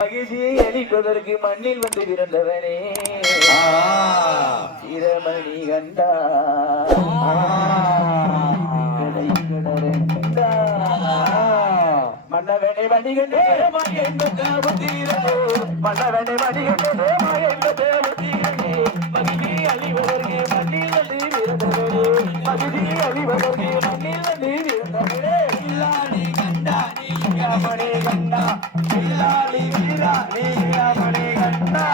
மகிழ்ச்சியை அளிப்பதற்கு மண்ணில் வந்து பிறந்தவனே இரமணி கண்டா மன்னவனை மணிகண்டே மன்னவனை மணிகண்டே மகிழ்ச்சி அழிவதற்கு மண்ணில் வந்து பிறந்தவனே மகிழ்ச்சி அழிவதற்கு மண்ணில் வந்து பிறந்தவனே இல்லாடி கண்டா நீராமணி கண்டா இல்லாடி வீரா நீராமணி கண்டா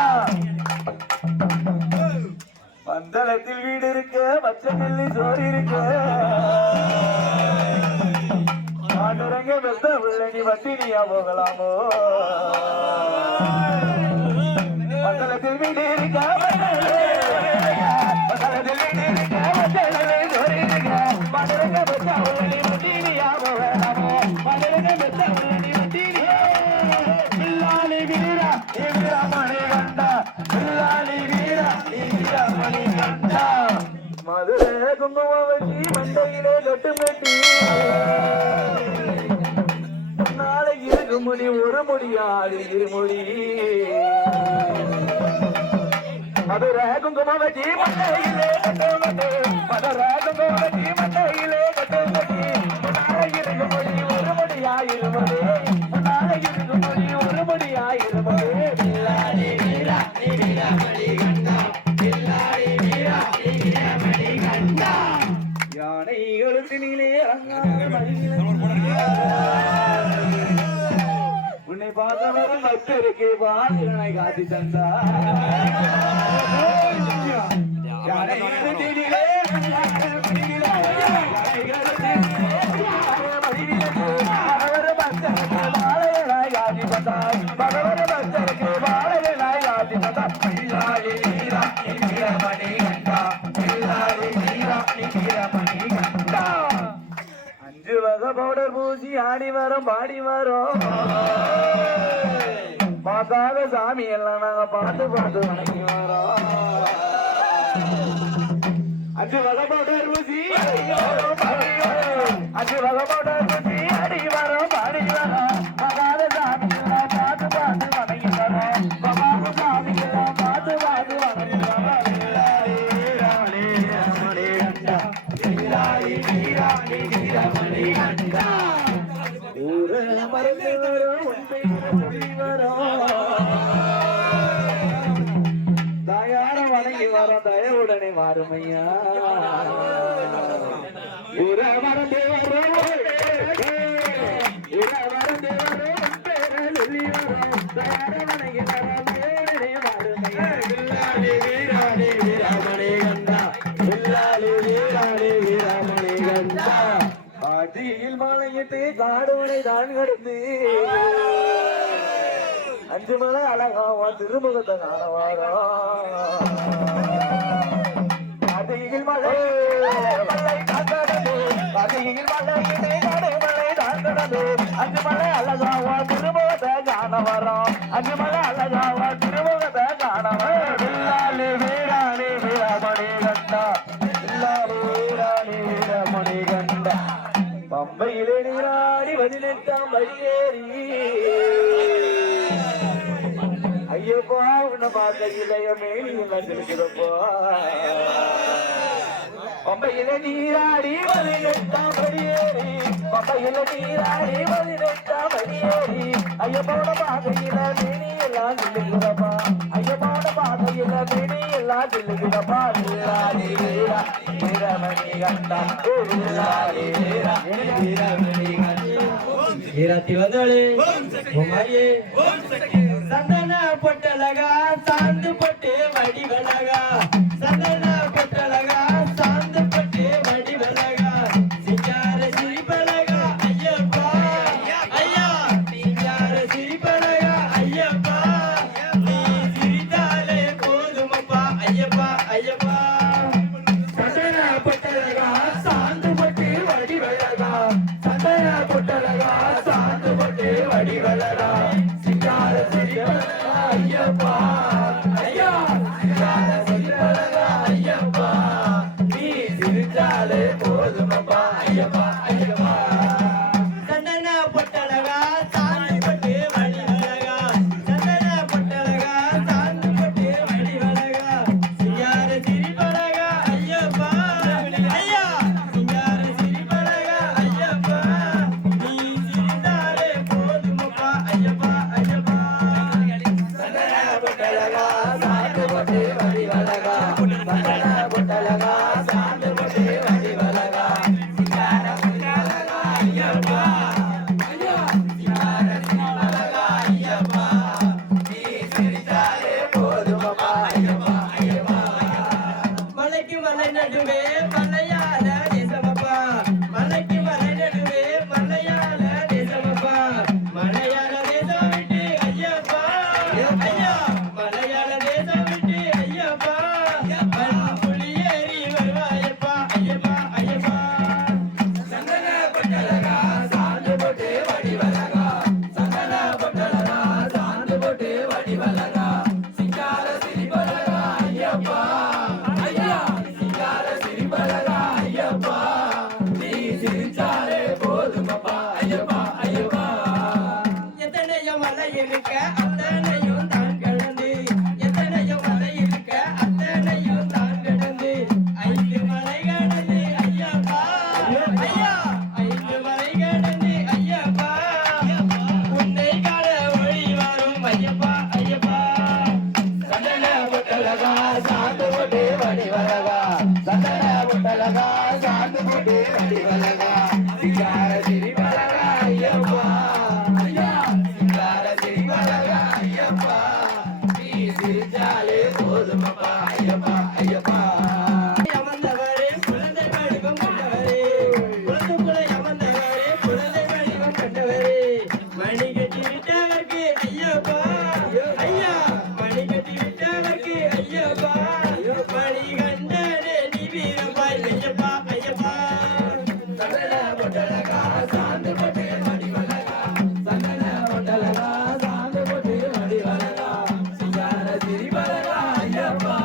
மந்தளத்தில் வீடு இருக்க பச்சைக்கிள்ளி சோறு இருக்க ஆண்டரங்க வெத்த பிள்ளை வட்டினியா போகலாமோ மந்தளத்தில் வீடு இருக்க மந்தளத்தில் வீடு இருக்க பச்சைக்கிள்ளி சோறு இருக்க ஆண்டரங்க வெத்த பிள்ளை வட்டினியா போகலாமோ ஆண்டரங்க வெத்த பிள்ளை வட்டினியா இல்லாடி வீரா நீராமணி கண்டா இல்லாடி வீரா நீராமணி கண்டா மதுரை குங்குமம் வச்சு மண்டையிலே கட்டும் கட்டி நாளை இருக்கு முடி ஒரு முடியாது இருமுடி மதுரை குங்குமம் வச்சு மண்டையிலே கட்டும் கட்டி மதுரை குங்குமம் வச்சு மண்டையிலே கட்டும் கட்டி நாளை இருக்கு முடி ஒரு முடியாயிருமுடி நாளை இருக்கு முடி ஒரு முடியாயிருமுடி பில்லாடி வீரா நீராமணி கண்டா பில்லாடி வீரா நீராமணி கண்டா யானை எழுத்தினிலே உன்னை பார்த்தவரும் பக்தருக்கு பாத்திரனை காட்டி தந்தா யானை எழுத்தினிலே பகவர பக்தருக்கு பாலகனாய் காட்டி தந்தா பில்லாடி வீரா நீராமணி கண்டா பில்லாடி வீரா நீராமணி கண்டா அஞ்சு வகை பவுடர் பூசி ஆடி வரோம் பாடி வரோம் பார்க்காத சாமி எல்லாம் நாங்க பார்த்து பார்த்து வணங்கி வரோம் அஞ்சு வகை பவுடர் பூசி அஞ்சு வகை பவுடர் பூசி ஆடி வரோம் பாடி வரோம் பார்க்காத சாமி எல்லாம் பார்த்து பார்த்து வணங்கி வரோம் பார்க்காத சாமி எல்லாம் பார்த்து பார்த்து வணங்கி வரோம் மறந்து வரும் தாயார வணங்கி வரோம் தயவுடனே மாறுமையா ஊர மறந்து வரும் மறந்து வரும் சொல்லி வரும் தயார வணங்கி வரோம் தயவுடனே மாறுமையா பில்லாடி வீராணி வீராமணி கண்டா பில்லாடி வீராணி வீராமணி கண்டா ஆட்டியில் மாலையிட்டு காடுவனை தான் கடந்து அஞ்சு மலை அழகாவா திருமுகத்தை காணவாரா கார்த்திகையில் மலை கார்த்திகையில் மலையிட்டு காடுமலை தான் கடந்து அஞ்சு மலை அழகாவா திருமுகத்தை காணவாரா அஞ்சு மலை அழகாவா திருமுகத்தை காணவாரா பில்லாடி வீராணி வீராமணி கண்டா பில்லாடி வீராணி வீராமணி கண்டா பம்பையிலே நீராடி 18ஆம் படியேறி ஐயப்பா உன்னை பார்த்த இளைய மேலி வந்திருக்கிறப்பா பம்பையிலே நீராடி 18ஆம் படியேறி பம்பையிலே நீராடி 18ஆம் படியேறி ஐயப்போட பாதையில மேனி எல்லாம் சொல்லுகிறப்பா ஐயப்போட பாதையில மேனி எல்லாம் சொல்லுகிறப்பா நீராடி வீரா வீரமணி கண்டா நீராடி வீரா வீரமணி கண்டா வீரத்தி வந்தளே உமையே சந்தன பொட்டலகா சாந்து பட்டு வடிவலகா சந்தன பொட்டலகா சாந்து பட்டு வடிவலகா சிங்கார சிரிப்பலகா ஐயப்பா ஐயா சிங்கார சிரிப்பலகா ஐயப்பா நீ சிரித்தாலே போதுமப்பா ஐயப்பா ஐயப்பா சந்தன பொட்டலகா சாந்து பட்டு வடிவலகா சந்தன பொட்டலகா சாந்து பட்டு வடிவலகா சிங்கார சிரிப்பலகா ஐயப்பா ஐயா சிங்கார சிரிப்பலகா ஐயப்பா நீ சிரித்தாலே போதுமப்பா ஐயப்பா ஐயப்பா சந்தன பொட்டலகா சாந்து பட்டு வடிவலகா போட்டு வடிவழகா சிங்கார சிரிப்பழகா ஐயப்பா ஐயா சிங்கார சிரிப்பழகா ஐயப்பா நீ சிரிச்சாலே போதுமப்பா ஐயப்பா ஐயப்பா எத்தனையோ மலை இருக்க அத்தனையும் தான் கடந்து எத்தனையோ மலை இருக்க அத்தனையும் தான் கடந்து 5 மலை கடந்து ஐயப்பா ஐயா 5 மலை கடந்து ஐயப்பா உன்னை காண வழி வரும் ஐயப்பா ஐயப்பா சந்தன பொட்டழகா சாந்து போட்டு வடிவழகா சந்தன பொட்டழகா சாந்து போட்டு வடிவழகா சிங்கார சிரிப்பழகா ஐயப்பா ஐயா சிங்கார சிரிப்பழகா ஐயப்பா நீ சிரிச்சாலே போதுமப்பா ஐயப்பா ஐயப்பா அமர்ந்தவரே குழந்தை வடிவம் கொண்டவரே குளத்துக்குள்ளே அமர்ந்தவரே குழந்தை வடிவம் கொண்டவரே மணி கட்டி விட்டவர்க்கு ஐயப்பா ஐயா மணி கட்டி விட்டவர்க்கு ஐயப்பா மணி கண்டனே நீ வீரபாய் ஐயப்பா ஐயப்பா சந்தன பொட்டழகா சாந்து போட்டு வடிவழகா சந்தன பொட்டழகா சாந்து போட்டு வடிவழகா சிங்கார சிரிப்பழகா ஐயப்பா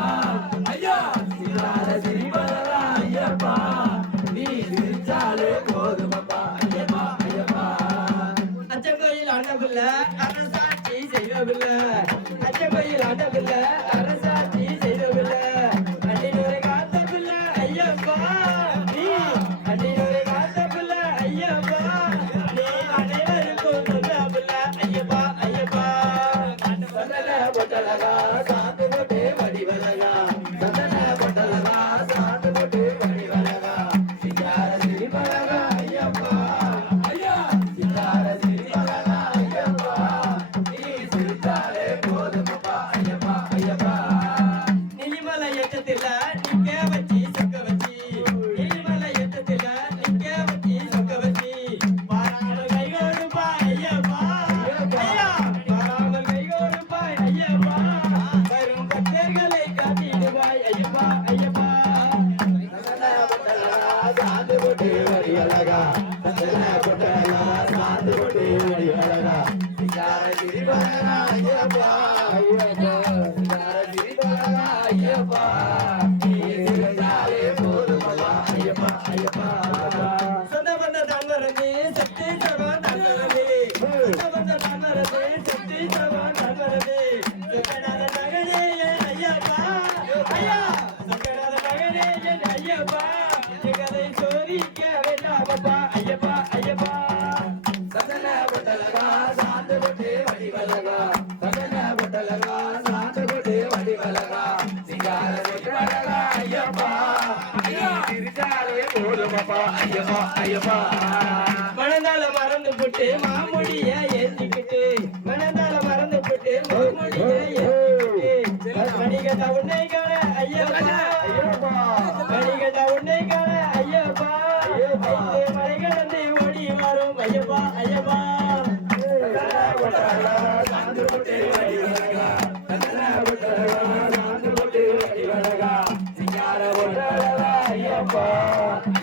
ஐயா சிங்கார சிரிப்பழகா ஐயப்பா நீ சிரிச்சாலே போதுமப்பா ஐயப்பா ஐயப்பா அச்சங்கோயில் ஆண்டபில்ல அரசாட்சி செய்வபில்ல அச்சங்கோயில் ஆண்டபில்ல அரசாட்சி செய்வபில்ல அன்னினோரை காத்த பிள்ளை ஐயப்பா நீ அன்னினோரை காத்த பிள்ளை ஐயப்பா நீ அனைவருக்கும் சொந்த பிள்ளை ஐயப்பா ஐயப்பா சந்தன பொட்டழகா சாந்து போட்டு வடிவழகா சந்தன பொட்டழகா சாந்து போட்டு வடிவழகா சிங்கார சிரிப்பழகா ஐயப்பா ஐயா சிங்கார சிரிப்பழகா ஐயப்பா நீ சிரித்தாலே போதுமப்பா ஐயப்பா ஐயப்பா நீலிமலை ஏற்றத்தில நிக்க வச்சி சொக்க வச்சி நீலிமலை ஏற்றத்தில நிக்க வச்சி சொக்க வச்சி பாராமல் கை கொடுப்பாய் ஐயப்பா ஐயா பாராமல் கை கொடுப்பாய் ஐயப்பா வரும் பக்தர்களை காத்திடுவாய் ஐயப்பா ஐயப்பா சந்தன பொட்டழகா சாந்து போட்டு வடிவழகா சந்தன பொட்டழகா சாந்து போட்டு வடிவழகா சிங்கார சிரிப்பழகா ஐயப்பா ஐயப்பா சிங்கார சிரிப்பழகா ஐயப்பா நீ சிரித்தாலே போதுமப்பா ஐயப்பா ஐயப்பா சொந்த பந்த தங்கரமே சக்தி சகோன் தங்கரமே சொந்த பந்த தங்கரமே சக்தி சகோன் தங்கரமே சொக்கடாத நகனே என் ஐயப்பா ஐயா சொக்கடாத நகனே என் ஐயப்பா எங்களை சோதிக்க வேண்டாமப்பா ஐயப்பா ஐயப்பா சந்தன பொட்டழகா சாந்து போட்டு வடிவழகா சந்தன பொட்டழகா சாந்து போட்டு வடிவழகா சிங்கார சிரிப்பழகா ஐயப்பா ஐயா சிரிச்சாலே போதுமப்பா ஐயப்பா ஐயப்பா மனதால மறந்து போட்டு மாமுடிய ஏந்திக்கிட்டு மனதால மறந்து போட்டு மாமுடிய ஏந்திக்கிட்டு மணிகண்ட உன்னை காண ஐயப்பா மணிகண்ட உன்னை காண ஐயப்பா ஐந்து மலை கடந்து ஓடி வரும் ஐயப்பா ஐயப்பா சந்தன பொட்டழகா சாந்து போட்டு வடிவழகா சந்தன பொட்டழகா சாந்து போட்டு வடிவழகா சிங்கார பொட்டழகா ஐயப்பா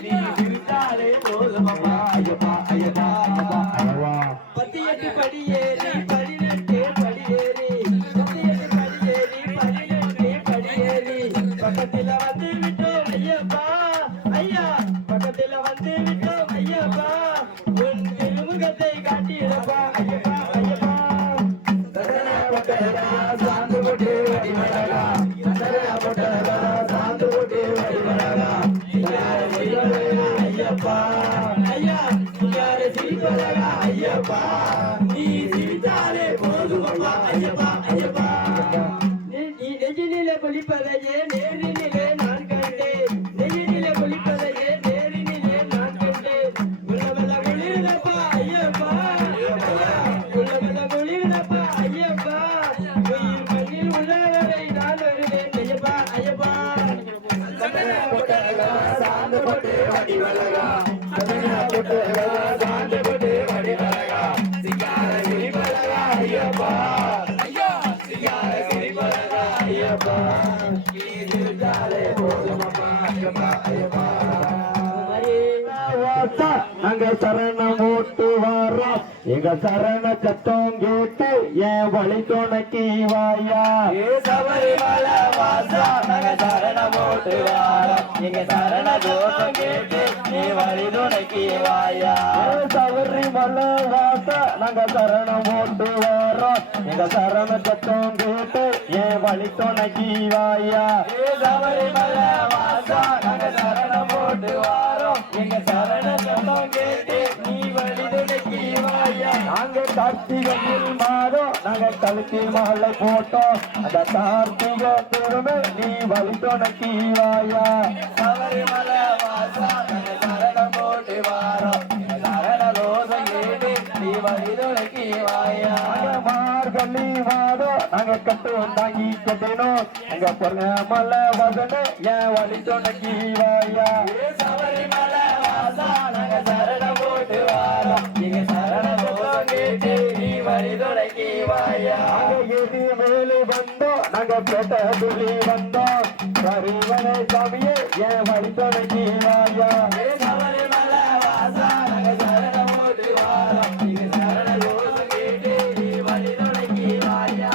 நீ சிரித்தாலே போதுமப்பா ஐயப்பா ஐயப்பா ஐயப்பா ஐயப்பா 18 படியேறி 18 படியேறி 18 படியேறி 18 படியேறி பக்கத்துல வந்து விட்டோம் ஐயப்பா ஐயா பக்கத்துல வந்து விட்டோம் ஐயப்பா உன் திருமுகத்தை காட்டிடப்பா ஐயப்பா ஐயப்பா சந்தன பொட்டழகா சாந்து போட்டு வடிவழகா சந்தன பொட்டழகா சாந்து போட்டு வடிவழகா சிங்கார சிரிப்பழகா ஐயப்பா ஐயா சிங்கார சிரிப்பழகா ஐயப்பா நீ சிரித்தாலே போதுமப்பா ஐயப்பா ஐயப்பா நீ நெஞ்சினிலே பொழிப்பதையே நேரினிலே நான் கண்டேன் நெஞ்சினிலே பொழிப்பதையே நேரினிலே நான் கண்டேன் உள்ளவள குளிர்ந்தப்பா ஐயப்பா ஐயா உள்ளவள குளிர்ந்தப்பா ஐயப்பா உயிர் மண்ணில் உள்ளவரை நான் வருவேன் ஐயப்பா ஐயப்பா சந்தன பொட்டழகா சாந்து போட்டு வடிவழகா சந்தன பொட்டழகா சாந்து போட்டு வடிவழகா சிங்கார சிரிப்பழகா ஐயப்பா ஐயா சிங்கார சிரிப்பழகா ஐயப்பா நீ சிரித்தாலே போதுமப்பா ஐயப்பா ஐயப்பா ஹரே நாங்க சரணம் ஓட்டு வாரோம் எங்க சரண சத்தம் கேட்டு என் வழி துணைக்கு வாயா சபரிமலை வாசா நாங்க சரணம் போட்டு வாரோம் எங்க சரண தோஷம் கேட்டு நீ வழி துணைக்கு வாயா சபரிமலை வாசா நாங்க சரணம் ஓட்டு வாரோம் எங்க சரண சத்தம் கேட்டு என் வழி துணைக்கு வாயா சபரிமலை வாசா நாங்க சரணம் போட்டு வாரோம் எங்க சரண தோஷம் கேட்டு நீ வழி துணைக்கு வாயா நாங்க கார்த்திகையில் மாதம் நாங்க கழுத்தில் மாலை போட்டோம் அந்த கார்த்திகை பெருமை நீ வழி துணைக்கு வாயா சபரிமலை வாசா நாங்க சரணம் போட்டு வாரோம் எங்க சரண தோஷம் கேட்டு நீ வழி துணைக்கு வாயா நாங்க மார்கழி மாதம் நாங்க கட்டு தாங்கி கட்டணும் அங்க பொருங்க மலை வசன என் வழி துணைக்கு வாயா சபரிமலை வாசா நாங்க சரணம் போட்டு வாரோம் எங்க சரண தோஷம் கேட்டு நீ வழி துணைக்கு வாயா நாங்க எதி மேலு வந்தோம் நாங்க பேட்ட துளி வந்தோம் கரிவனை சாமியே என் வழி துணைக்கு வாயா சபரிமலை வாசா நாங்க சரணம் போட்டு வாரோம் எங்க சரண தோஷம் கேட்டு நீ வழி துணைக்கு வாயா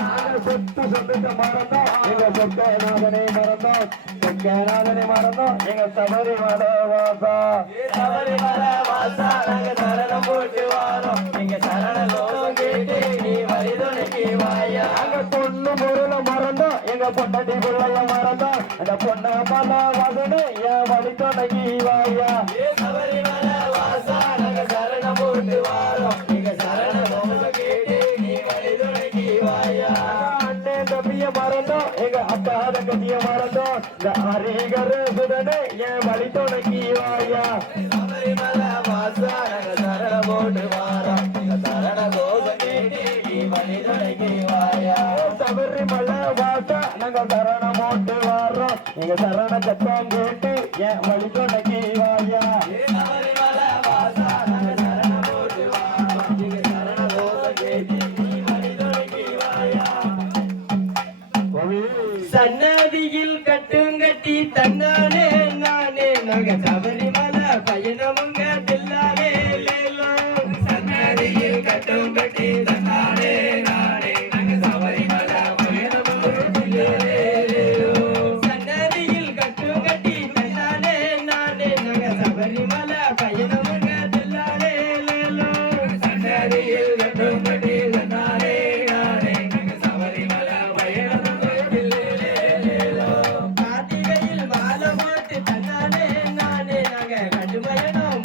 சொத்து சொந்தத்தை மறந்தோம் எங்க சொக்கநாதனை மறந்தோம் சொக்கநாதனை மறந்தோம் எங்க சபரிமலை வாசா சபரிமலை வாசா நாங்க சரணம் போட்டு வாரோம் எங்க சரண தோஷம் கேட்டு நீ வழி துணைக்கு வாயா நாங்க பொண்ணு பொருளை மறந்தோம் எங்க பொண்டாட்டி பிள்ளைய மறந்தோம் அந்த பொண்ண மலை வசன என் வழி துணைக்கு வாயா சபரிமலை வாசா நாங்க சரணம் போட்டு வாரோம் எங்க சரண தோஷம் கேட்டு நீ வழி துணைக்கு வாயா அண்ணன் தம்பிய மறந்தோம் எங்க அக்கா தங்கச்சிய மறந்தோம் இந்த ஹரிகர சுடனே என் வழி துணைக்கு வாயா சபரிமலை வாசா நாங்க சரணம் போட்டு வாரோம் எங்க சரண தோஷம் கேட்டு நீ வழி துணைக்கு வாயா சபரிமலை வாசா நாங்க சரணம் போட்டு வர்றோம் எங்க சரண சத்தம் கேட்டு என் வழி துணைக்கு வாயா சபரிமலை வாசா நாங்க சரணம் போட்டு வாரோம் எங்க சரண தோஷம் கேட்டு நீ வழி துணைக்கு வாயா சன்னதியில் கட்டுங்கட்டி தன்னானே நானே நாங்க சபரிமலை பயணமுங்க தில்லாலே லேலோ சன்னதியில் கட்டுங்கட்டி தன்னானே நானே நாங்க சபரிமலை பயணமுங்க தில்லாலே லேலோ சன்னதியில் கட்டுங்கட்டி தன்னானே நானே நாங்க சபரிமலை பயணமுங்க தில்லாலே லேலோ சன்னதியில் கட்டுங்கட்டி தன்னானே நானே நாங்க சபரிமலை பயணமுங்க கார்த்திகையில் மாலை போட்டு தன்னானே நானே நாங்க கடுமையனும்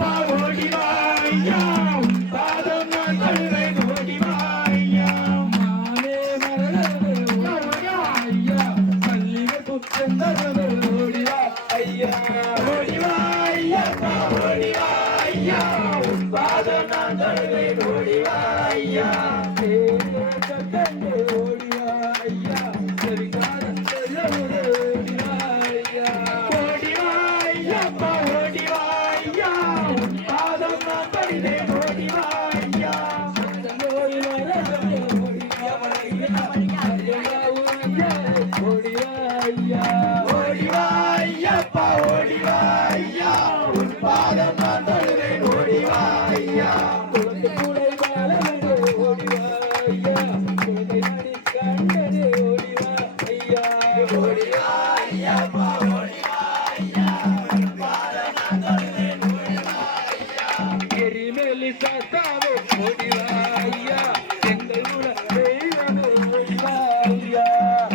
அப்பா ஓடிவா ஐயா பாதம் நான் தொழுவேன் ஓடிவா ஐயா மாலே மரணமே ஓடிவா ஐயா மல்லிகை புத்தந்தரமே ஓடிவா ஐயா ஓடிவா ஐயப்பா ஓடிவா ஐயா பாதம் நான் தொழுவேன் ஓடிவா ஐயா ஓடிவா ஐயா சரிகாரம் ஓடிவா ஐயா ஓடிவா ஐயப்பா ஓடிவா ஐயா பாதம் நான் தொழுவேன் ஓடிவா ஐயா ஓடிவா ஐயப்பா ஓடிவா ஐயா உன் பாதம் நான் தொழுவேன் ஓடிவா ஐயா ஓடிவா ஐயப்பா ஓடிவா ஐயா உன் பாதம் நான் தொழுவேன் ஓடிவா ஐயா எரிமேலி சாத்தாவே ஓடிவா ஐயா எங்கள் குல தெய்வமே ஓடிவா ஐயா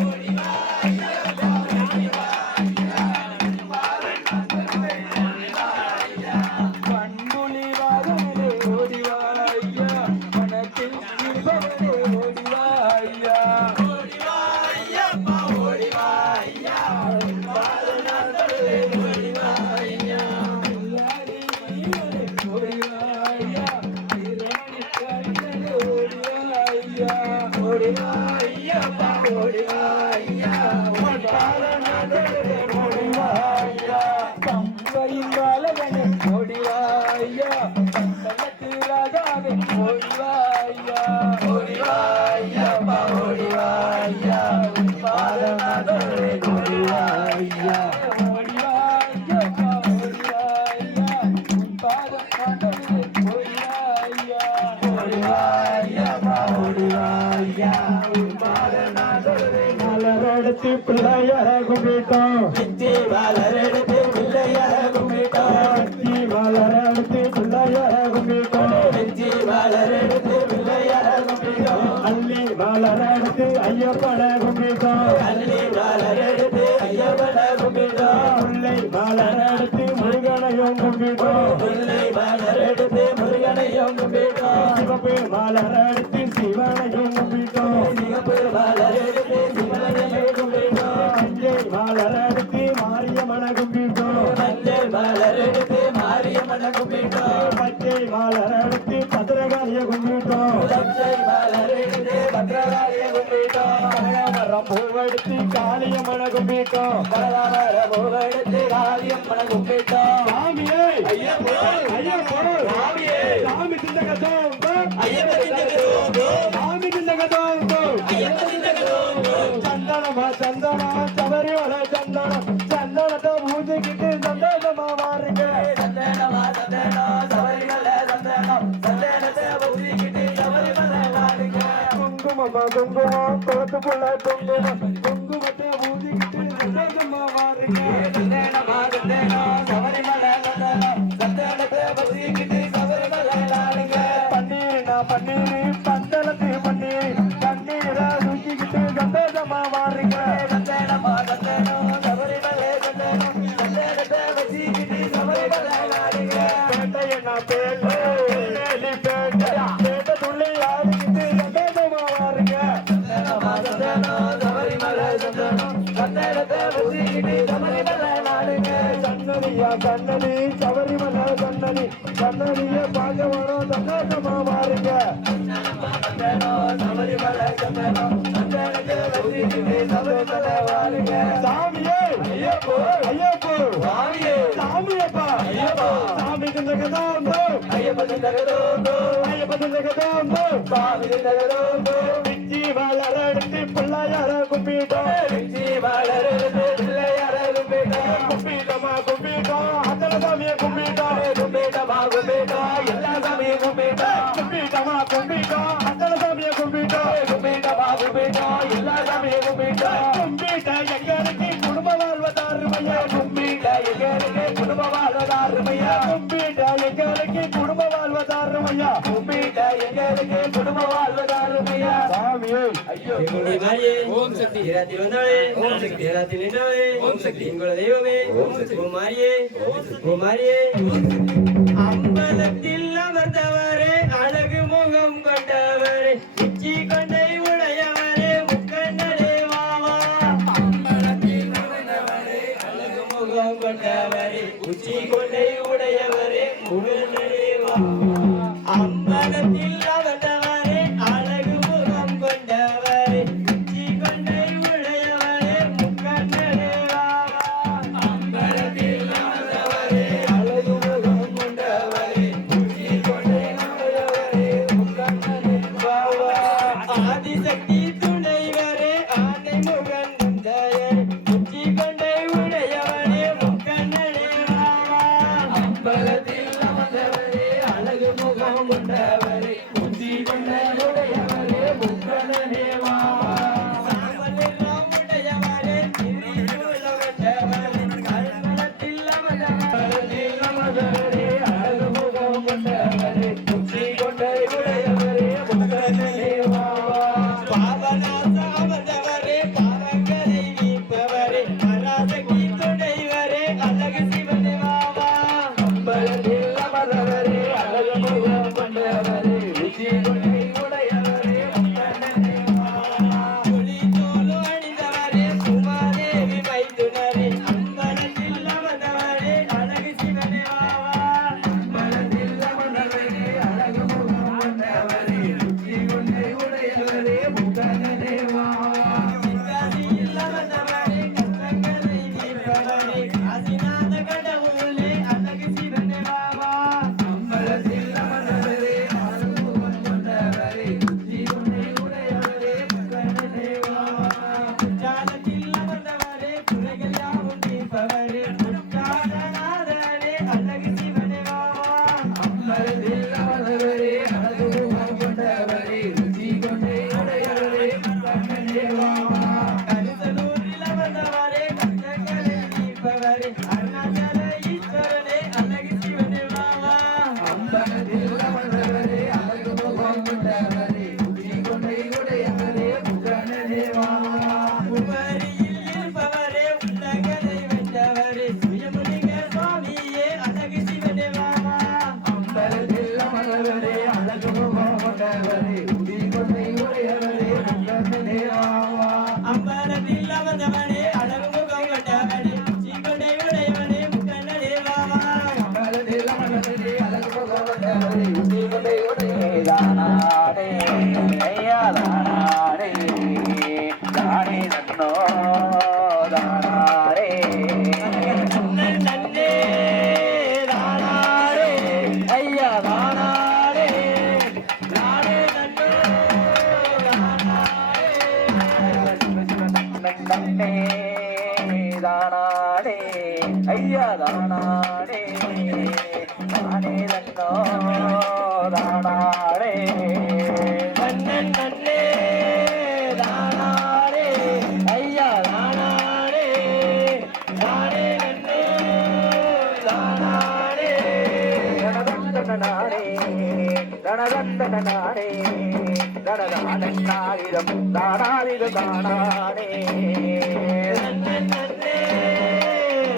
ஓடிவா ஐயப்பா ஓடிவா ஐயா உன் பாதம் நான் தொழுவேன் ஓடிவா ஐயா பண்புலி வாதமே ஓடிவா ஐயா மனத்தில் இருப்பவனே ஓடிவா ஐயா ஓடிவா ஐயப்பா ஓடிவா ஐயா உன் பாதம் நான் தொழுவேன் ஓடிவா ஐயா எல்லாரி நீவனே ஓடிவா ஐயா இரணி கண்ணனே ஓடிவா ஐயா ஓடிவா ஐயப்பா ஓடிவா ஐயா உன் பாதம் நான் தொழுவேன் ஓடிவா ஐயா பம்பையின் பாலகனே ஓடிவா ஐயா பந்தளத்து ராஜாவே ஓடிவா ஐயா ஓடிவா ஐயப்பா ஓடிவா ஐயா உன் பாதம் நான் தொழுவேன் ஓடிவா ஐயா ஓடிவா ஐயப்பா ஓடிவா ஐயா உன் பாதம் நான் தொழுவேன் ஓடிவா ஐயா ஓடிவா ஐயப்பா ஓடிவா ஐயா உன் பாதம் நான் தொழுவேன் மலரெடுத்து பிள்ளையர கும்பிட்டோம் பிச்சி மலரெடுத்து பிள்ளையர கும்பிட்டோம் பிச்சி மலரெடுத்து பிள்ளையர கும்பிட்டோம் பிச்சி மலரெடுத்து பிள்ளையர கும்பிட்டோம் அள்ளி மலரெடுத்து ஐயப்பட கும்பிட்டோம் அள்ளி மலரெடுத்து ஐயப்பட கும்பிட்டோம் முல்லை மலரெடுத்து முருகனையும் கும்பிட்டோம் முல்லை மலரெடுத்து முருகனையும் கும்பிட்டோம் சிவப்பு மலரெடுத்து சிவனையும் கும்பிட்டோம் சிவப்பு மலரெடுத்து சிவனையும் கும்பிட்டோம் மஞ்சள் மலரெடுத்து மாரியம்மனை கும்பிட்டோம் மஞ்சள் மலரெடுத்து மாரியம்மனை கும்பிட்டோம் பச்சை மலரெடுத்து பத்திரகாளிய கும்பிட்டோம் பச்சை மலரெடுத்து பத்திரகாளிய கும்பிட்டோம் கனகாமரம் பூவெடுத்து காளியம்மனை கும்பிட்டோம் கனகாமரம் பூவெடுத்து காளியம்மனை கும்பிட்டோம் சாமியே ஐயப்போ ஐயப்போ சாமியே சாமி திண்டகதோம்போ ஐயப்ப திண்டகதோம்போ சாமி திண்டகதோம்போ ஐயப்ப திண்டகதோம்போ சந்தனமா சந்தனம் சபரிமலை சந்தனம் சந்தனத்தை பூஜைக்கிட்டு சந்தோஷமா வாருங்க சந்தனமா சந்தனம் சபரிமலை சந்தனம் சந்தனத்தை பூஜைக்கிட்டு சபரிமலை வாருங்க குங்குமமா குங்குமம் குளத்து புள்ள குங்குமம் குங்குமத்தை பூஜைக்கிட்டு சந்தோஷமா வாருங்க சந்தனமா சந்தனம் சபரிமலை சந்தனம் சந்தனத்தை பூஜைக்கிட்டு சபரிமலை வாருங்க பன்னீர்னா பன்னீர் பந்தலத்து பன்னீர் பன்னீரை தூக்கிக்கிட்டு சந்தோஷமா வாருங்க சந்தனமா சந்தனம் சபரிமலை சந்தனம் சந்தனத்தை பூஜைக்கிட்டு சபரிமலை வாருங்க பேட்டையண்ணா பேட்டை பேட்டை துள்ளி ஆடிக்கிட்டு சந்தோஷமா வாருங்க சந்தனமா சந்தனம் சபரிமலை சந்தனம் சந்தனத்தை பூஜைக்கிட்டு சபரிமலை வாருங்க சன்னதியா சன்னதி சபரிமலை சன்னதி சன்னதிய பார்க்க வரும் சந்தோஷமா வாருங்க சபரிமலை சந்தனம் சந்தனத்தை பூஜைக்கிட்டு சபரிமலை வாருங்க சாமியே ஐயப்போ ஐயப்போ சாமியே சாமியப்பா ஐயப்பா சாமி திண்டகதோம்போ ஐயப்ப திண்டகதோம்போ ஐயப்ப திண்டகதோம்போ சாமி திண்டகதோம்போ பிச்சி மலரெடுத்து பிள்ளையார கும்பிட்டோம் பிச்சி மலரெடுத்து பிள்ளையார கும்பிட்டோம் கும்பிட்டோமா கும்பிட்டோம் அத்தனை சாமியை கும்பிட்டோம் கும்பிட்டோமா கும்பிட்டோம் எல்லா சாமியை கும்பிட்டோம் கும்பிட்டோமா கும்பிட்டோம் அத்தனை சாமியை கும்பிட்டோம் கும்பிட்டோமா கும்பிட்டோம் எல்லா சாமியை கும்பிட்டோம் கும்பிட்ட எங்களுக்கு குடும்ப வாழ்வதாருமையா கும்பிட்ட எங்களுக்கு குடும்ப வாழ்வதாருமையா கும்பிட்ட எங்களுக்கு குடும்ப வாழ்வதாருமையா கும்பிட்ட எங்களுக்கு குடும்ப வாழ்வதாருமையா சாமியே ஐயோ எங்களுடைய மாரியே ஓம் சக்தி ஏராத்தில் வந்தாளே ஓம் சக்தி ஏராத்தில் நின்றாளே ஓம் சக்தி எங்களோட தெய்வமே ஓம் சக்தி ஓம் மாரியே ஓம் மாரியே அம்மா அம்பலத்தில் அமர்ந்தவரே அழகு முகம் கொண்டவரே உச்சி கொண்டை உடையவரே முக்கண்ணனே வாவா அம்பலத்தில் அமர்ந்தவரே அழகு முகம் கொண்டவரே உச்சி கொண்டை உடையவரே முக்கண்ணனே வாவா ஆதிசக்தி துணைவரே ஆனை முகன் முந்தையர் உச்சி கொண்டை உடையவரே முக்கண்ணனே வாவா அம்பலத்தில் அமர்ந்தவரே அழகு முகம் கொண்டவரே உச்சி கொண்டை உடையவரே முக்கண்ணனே வாவா சாமலிராம் உடையவரே திரிசூல கொண்டவரே கல்மலத்தில் அமர்ந்தவரே அழகு முகம் கொண்டவரே உச்சி கொண்டை உடையவரே முக்கண்ணனே வாவா பாவநாச அமர்ந்தவரே பாவங்களை நீப்பவரே பராசக்தி துணைவரே அழகு சிவனே வாவா அம்பலத்தில் அமர்ந்தவரே அழகு முகம் கொண்டவரே உச்சி கொண்டை உடையவரே முக்கண்ணனே வாவா புலி தோலு அணிந்தவரே சுமாதேவி மைத்துனரே அம்பலத்தில் அமர்ந்தவரே அழகு சிவனே வாவா அம்பலத்தில் அமர்ந்தவரே அழகு முகம் கொண்டவரே உச்சி கொண்டை உடையவரே முக்கண்ணனே வாவா சிங்காரியில் அமர்ந்தவரே கஷ்டங்களை நீப்பவரே காசிநாத கடவுளே அழகு சிவனே வாவா அம்பலத்தில் அமர்ந்தவரே அழகு முகம் கொண்டவரே உச்சி கொண்டை உடையவரே முக்கண்ணனே வாவா ஜாலத்தில் அமர்ந்தவரே குறைகள் யாவும் தீர்ப்பவரே முற்றாதநாதரே அழகு சிவனே வாவா அம்பலத்தில் அமர்ந்தவரே அழகு முகம் கொண்டவரே உச்சி கொண்டை உடையவரே முக்கண்ணனே வாவா கரிசலூரில் அமர்ந்தவரே கஷ்டங்களை நீப்பவரே அருணாச்சல ஈஸ்வரனே அழகு சிவனே வாவா அம்பலத்தில் அமர்ந்தவரே அழகு முகம் கொண்டவரே உச்சி கொண்டை உடையவரே முக்கண்ணனே வாவா குமரியில் இருப்பவரே உலகத்தை வென்றவரே சுயமுனிக சுவாமியே அழகு சிவனே வாவா அம்பலத்தில் அமர்ந்தவரே அழகு முகம் கொண்டவரே உச்சி கொண்டை உடையவரே முக்கண்ணனே வாவா அம்பலத்தில் அமர்ந்தவரே அழகு முகம் கொண்டவரே உச்சி கொண்டை உடையவரே முக்கண்ணனே வாவா அம்பலத்தில் அமர்ந்தவரே அழகு முகம் கொண்டவரே உச்சி கொண்டை உடையவரே தானாடே ஐயா தானாடே தானே நன்னோ தானாடே அண்ணன் நன்னே தானாரே ஐயா தானாரே தானே நன்னோ தானாரே நன்னே தானாடே ஐயா தானாடே தானே நன்னோ தானாடே அண்ணன் நன்னே தானாரே ஐயா தானாரே தானே நன்னோ தானாரே ரணதண்டனாடே ரணதண்டனாடே ரணதானாரிடம் தானாரிடம் தானாடே அண்ணன் நன்னே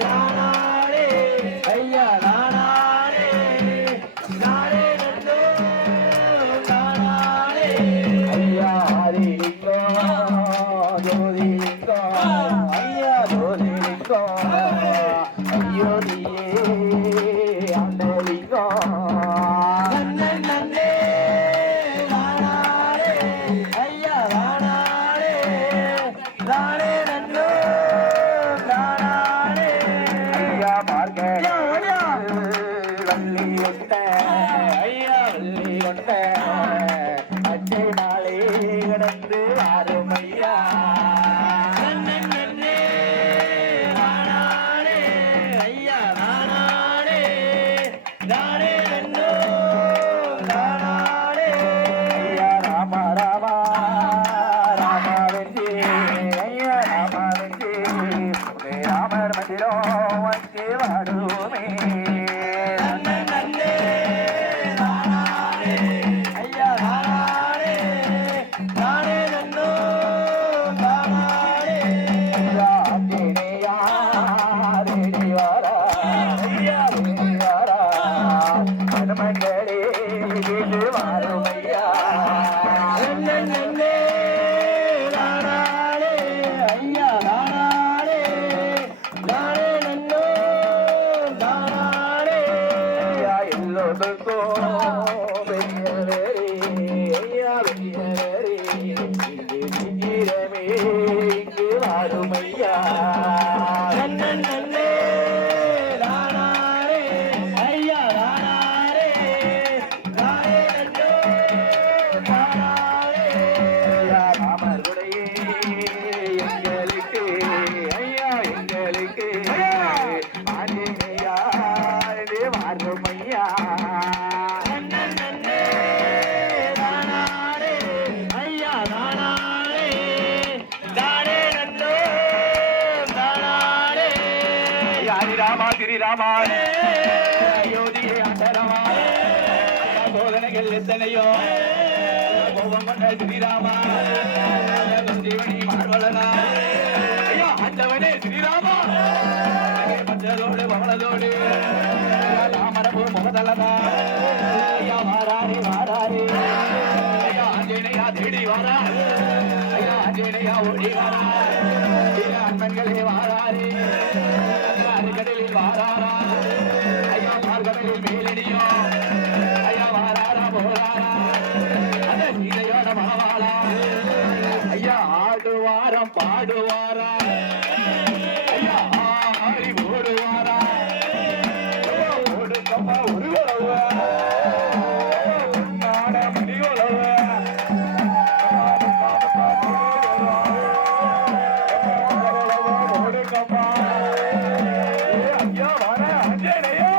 தானாரே ஐயா தானாரே தானே நன்னோ தானாரே ஐயா ஹரிலிங்கம் ஜோதிலிங்கம் ஐயா ஜோதிலிங்கம் ஐயோ நீயே ஆண்டலிங்கம் அண்ணன் நன்னே தானாரே ஐயா தானாரே தானே நன்னோ தானாரே ஐயா பார்க்க வள்ளி கொண்ட ஐயா வள்ளி கொண்ட அச்சை நாளே கடந்து ஆறும் ஐயா அண்ணன் நன்னே தானாரே ஐயா தானாரே தானே நன்னோ தானாரே ஐயா ராமா ராமா ராமா வெஞ்சி ஐயா ராமா வெஞ்சி ராமர் மந்திரம் வந்தே வாடுமே அண்ணன் நன்னே தானாரே ஐயா தானாரே தானே நன்னோ தானாரே ஐயா ஆஞ்சநேயா தேடி வாரா ஐயா தேடி வாரா ஹனுமங்களே கேட்டு வாரும் ஐயா அண்ணன் நன்னே தானாரே ஐயா தானாரே தானே நன்னோ தானாரே ஐயா எல்லோருக்கும் பெரியவரே ஐயா பெரியவரே இது சீக்கிரமே இங்கு வாருமையா நன்னன் நன்னே தானாரே ஐயா தானாரே தானே நன்னோ தானாரே ஐயா ராமருடைய எங்களுக்கு ஐயா எங்களுக்கு ஆஞ்சநேயா இது வாருமையா நன்னன் நன்னே தானாரே ஐயா தானாரே தானே நன்னோ தானாரே ஹரிராமா திரிராமா அயோத்தியை ஆண்டராமா சோதனைகள் எத்தனையோ கோபம் கொண்ட ஸ்ரீராமா ஜீவனி மார்வலனா ஐயா ஆண்டவனே ஸ்ரீராமா மற்றதோடு பவளதோடு தாமரபு முகதலனா ஐயா வாராரே வாராரே ஐயா ஆஞ்சநேயா தேடி வாரா ஐயா ஆஞ்சநேயா ஓடி வாரா ஐயா அன்பன்களே வாராரே கடலில் வாராரா ஐயா மார்கடலில் மேலடியோ ஐயா வாராரா போராரா அந்த சீதையோட மாவாளா ஐயா ஆடுவாரம் பாடுவாரா ஐயா ஆடி ஓடுவாரா ஓடுக்கம்மா ஒரு நாட மணிகொலவ ஓடுக்கம்மா ஐயா வர அஞ்சனையோ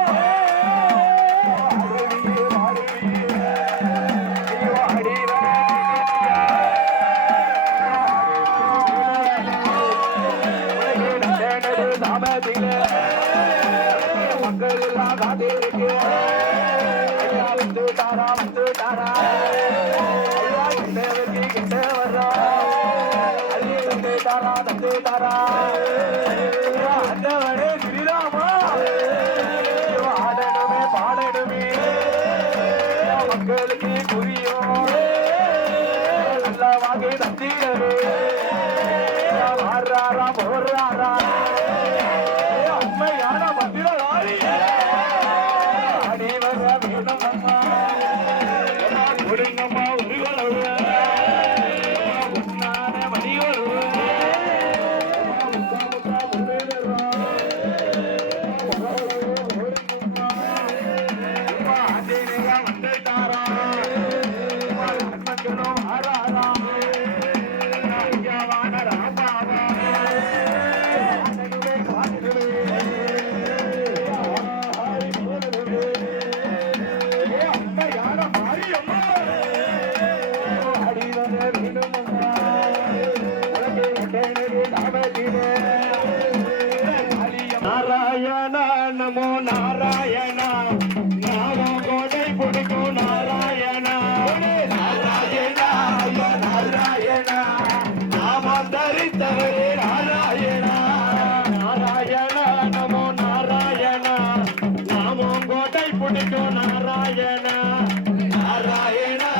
மக்கள் எல்லாம் காத்திருக்கு ஐயா வந்துட்டாரா வந்துட்டாரா ஐயா கிட்டவருக்கு கிட்ட வர்றோம் அள்ளி வந்துட்டாரா தந்துட்டாரா அந்தவனே ஸ்ரீராமா ஆடணுமே பாடணுமே மக்களுக்கு புரியும் நல்லா வாங்கி தந்திடவே மாறாரா போடுறாரா உண்மையான மந்திரவாதி அடிவர வேணும் அம்மா கொடுங்கம்மா உருவளவு உன்னான மணிவளவு வந்துட்டாரா நண்பர்களும் ஆறாரா ஐயாவான ராமாவா அம்மையான மாரியம்மா அடிவர வேணுமம்மா நாராயணா நமோ நாராயணா நாமோ கோடை பிடிக்கும் நாராயணா நாராயணா நாராயணா நாமம் தரித்தவரே நாராயணா நாராயணா நமோ நாராயணா நாமோ கோட்டை பிடிக்கும் நாராயணா நாராயணா